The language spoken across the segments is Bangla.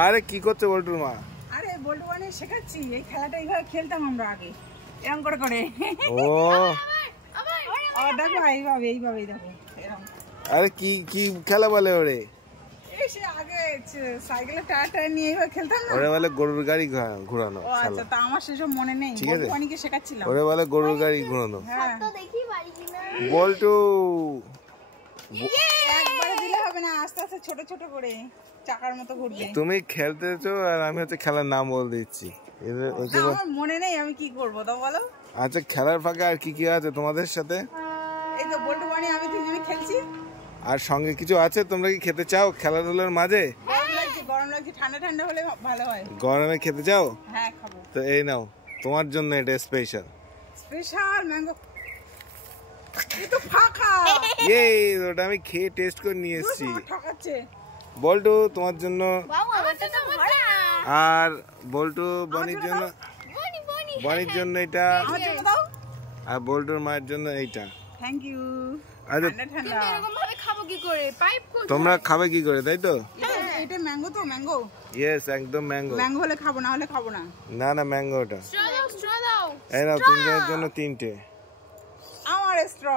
আরে কি করছো বল্টুর মা? আরে বল্টু বানি শেখাচ্ছি, এই খেলাটা এইভাবে খেলতাম আমরা আগে, এরকম করে করে। ও দেখো এইভাবে দেখো এরকম। আরে কি কি খেলা বলে ওরে? এই সে আগে সাইকেলের টায়ার নিয়ে এইভাবে খেলতাম না? ওরে বলে গরুর গাড়ি ঘোরানো। ও আচ্ছা, তা আমার সেসব মনে নেই। বল্টু বানিকে শেখাচ্ছিলাম। ওরে বলে গরুর গাড়ি ঘোরানো। হ্যাঁ দেখি পারি কিনা। বল্টু একবারে দিলে হবে না, আস্তে আস্তে ছোট ছোট করে চাকার মতো ঘুরবে। তুমি খেলতেছো আর আমি হচ্ছে খেলার নাম বলে দিচ্ছি। আমার মনে নেই আমি কি করবো, তা বলো। আচ্ছা, খেলার ফাঁকে আর কি কি আছে তোমাদের সাথে? এই তো বল্টু বানি আমি তিনজনে খেলছি। আর সঙ্গে কিছু আছে? তোমরা কি খেতে চাও খেলাধুলার মাঝে? গরম লাগছে, ঠান্ডা ঠান্ডা হলে ভালো হয়। গরমে খেতে চাও? হ্যাঁ খাবো। তো এই নাও, তোমার জন্য এটা স্পেশাল ম্যাঙ্গো। এই তো ফাঁকা। এই ওটা আমি খেয়ে টেস্ট করে নিয়ে এসেছি। ঠকাচ্ছে। বল্টু তোমার জন্য, বাবু আমারটা তো ভরা। আর বল্টু বনির জন্য, বনির জন্য এটা, আমার জন্য দাও। আর বল্টুর মায়ের জন্য এইটা। Thank you. আচ্ছা ঠান্ডা। এরকম ভাবে খাবো কি করে? পাইপ কোথায়? তোমরা খাবে কি করে, তাই তো? এটা ম্যাঙ্গো তো, ম্যাঙ্গো। ইয়েস, একদম ম্যাঙ্গো। ম্যাঙ্গো হলে খাবো, না হলে খাবো না। না না, ম্যাঙ্গো ওটা। স্ট্র দাও। এই নাও, তিনজনের জন্য তিনটে। আমার স্ট্র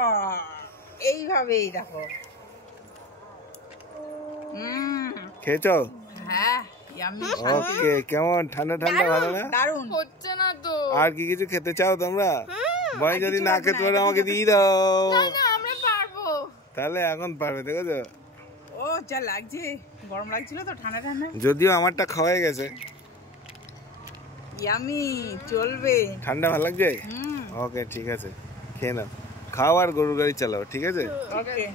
এইভাবেই দেখো। খেয়েছো? হ্যাঁ ইয়াম্মি। ওকে, কেমন ঠান্ডা ঠান্ডা ভালো না? দারুণ। হচ্ছে না তো। আর কি কিছু খেতে চাও তোমরা? বনি যদি না খেতে পারো আমাকে দিয়ে দাও। না আমরা পারবো। তাহলে এখন পারবে, দেখেছো? ও যা লাগছে, গরম লাগছিল তো, ঠান্ডা ঠান্ডা। যদিও আমারটা খাওয়াই গেছে। ইয়ামি, চলবে। ঠান্ডা ভালো লাগছে? ওকে ঠিক আছে, খেয়ে নাও, খাও আর গরুর গাড়ি চালাও, ঠিক আছে? ওকে।